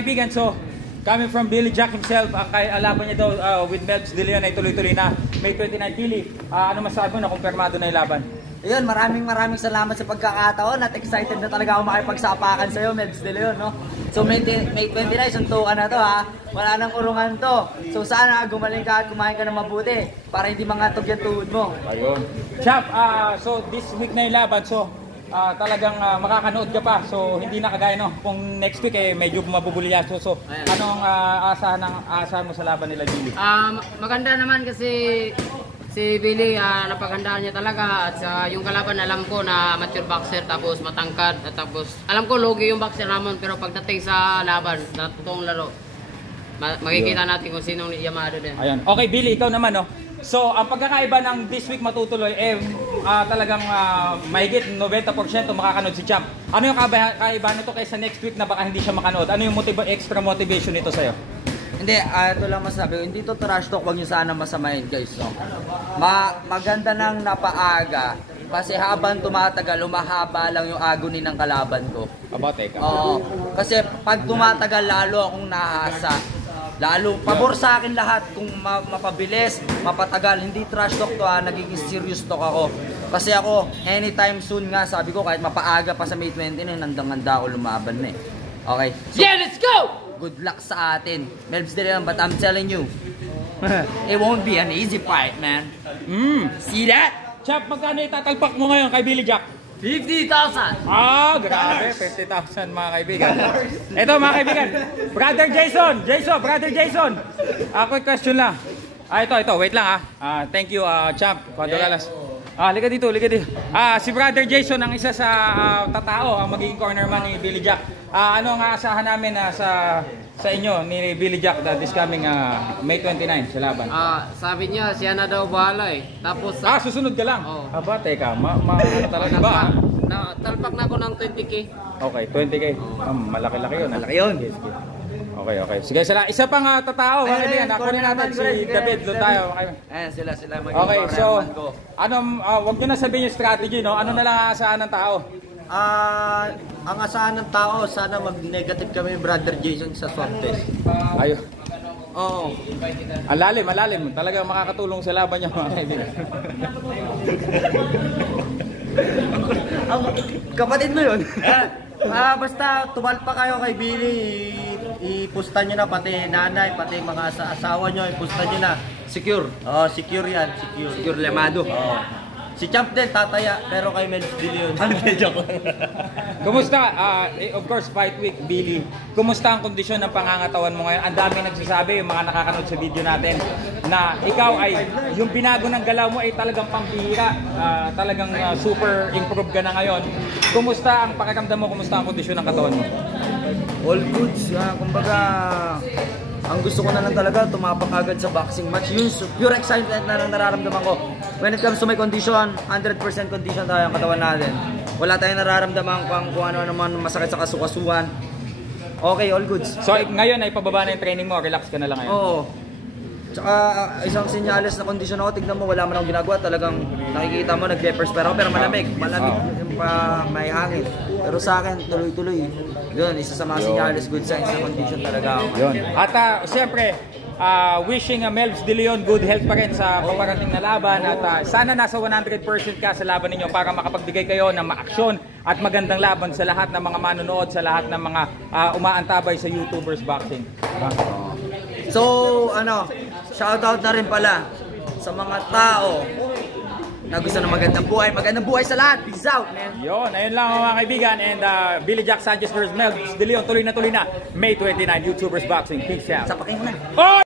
Kaibigan, so coming from Billy Jack himself, ang laban niya daw with Melbs De Leon ay tuloy-tuloy na May 29. Pili, ano masabi mo na kumpirmado na yung laban? Ayun, maraming salamat sa pagkakataon at excited na talaga ako makipagsapakan sa iyo, Melbs De Leon, no? So May 29, suntukan na to ha. Wala nang urungan to. So sana gumaling ka at kumain ka na mabuti para hindi mangatog yung tuhod mo. Ayun. Champ, so this week na yung laban, so talagang makakanood ka pa. So hindi na kagaya no, kung next week medyo mabubulyaso. So anong asahan mo sa laban nila, Billy? Maganda naman kasi si Billy, napagandaan niya talaga at yung kalaban alam ko na amateur boxer tapos matangkad at tapos alam ko logi yung boxer naman, pero pagdating sa laban, sa totoong laro, makikita natin kung sinong Yamado din. Ayun. Okay, Billy, ikaw naman no. So, ang pagkakaiba ng this week matutuloy talagang mahigit 90% makakanood si Champ. Ano yung kaiba nito kaysa next week na baka hindi siya makanood? Ano yung extra motivation nito sa'yo? Hindi, ito lang masabi ko, hindi to trash talk, wag nyo sana masamahin guys, no? Maganda nang napaaga kasi habang tumatagal, lumahaba lang yung agony ng kalaban ko. Teka. Oo, kasi pag tumatagal lalo akong nahasa. Lalo, pabor sa akin lahat kung mapabilis, mapatagal, hindi trash talk to nagiging serious talk ako. Kasi ako, anytime soon nga, sabi ko kahit mapaaga pa sa May 20 nandang-handa ako lumaban na eh. Okay? So, Yeah, let's go! Good luck sa atin. Melbs De Leon, but I'm telling you, it won't be an easy fight, man. See that? Champ, magkano itatalpak mo ngayon kay Billy Jack? 50,000! Grabe, 50,000 mga kaibigan. Ito mga kaibigan, Brother Jason, quick question lang. Ito, wait lang thank you, Champ, Condoralas. Liga dito. Si Brother Jason ang isa sa tatao, ang magiging cornerman ni Billy Jack. Ano ang aasahan namin sa inyo ni Billy Jack this coming May 29 sa laban? Sabi niya, siya na daw bahala eh. Tapos susunod ka lang? Oo. Teka, ano talaga ba? Talpak na ako ng 20k. Okay, 20k. Malaki-laki yun. Malaki yun. Okay. Sige, isa pang tatao, mga kaibigan. Nakunin natin si David. Doon tayo. Ayan, sila magiging Okay, so, cornerman ko. wag nyo na sabihin yung strategy, no? Ano na lang aasahan ng tao? Ang asahan ng tao, sana mag-negative kami Brother Jason sa swab test. Ayun. Oo. Ang lalim. Talagang makakatulong sa laban niya, mga kaibigan. Kapatid mo yun? Basta tumalpa kayo kay Billy, ipusta nyo na pati nanay, pati mga asawa nyo, ipusta nyo na. Secure. Secure yan. Secure Yamado. Si Champ din, tataya, pero kay Melbs De Leon. Kumusta? Of course, fight week, Billy. Kumusta ang kondisyon ng pangangatawan mo ngayon? Ang dami nagsasabi, yung mga nakakanood sa video natin, na ikaw ay, yung binago ng galaw mo ay talagang pambihira. Talagang super improve ka na ngayon. Kumusta ang pakiramdam mo? Kumusta ang kondisyon ng katawan mo? All goods. Kumbaga, ang gusto ko na lang talaga, tumapak agad sa boxing match. Yung pure excitement na nararamdaman ko. When it comes to my condition, 100% condition tayo ang katawan natin. Wala tayong nararamdaman kung ano naman masakit sa kasukasuan. Okay, all goods. So ngayon ay pababa na yung training mo, relax ka na lang ngayon? Oo. Tsaka isang senyales na kondisyon ako, tignan mo, wala man akong ginagawa. Talagang nakikita mo, nag-perspire ako, pero malamig. Malamig, may hangin. Pero sa akin, tuloy-tuloy. Yun, isa sa mga senyales, good signs na kondisyon talaga ako. Yun. At siyempre, wishing Melbs De Leon good health pa rin sa paparating na laban. At sana nasa 100% ka sa laban ninyo para makapagbigay kayo ng maaksyon at magandang laban sa lahat ng mga manonood, sa lahat ng mga umaantabay sa YouTubers boxing. So, shoutout na rin pala sa mga tao na gusto ng magandang buhay sa lahat. Peace out, man. Yun, ayun lang mga kaibigan. And Billy Jack Sanchez versus Melbs De Leon, tuloy na May 29, YouTubers Boxing. Peace out. Sapakin mo na. Oh!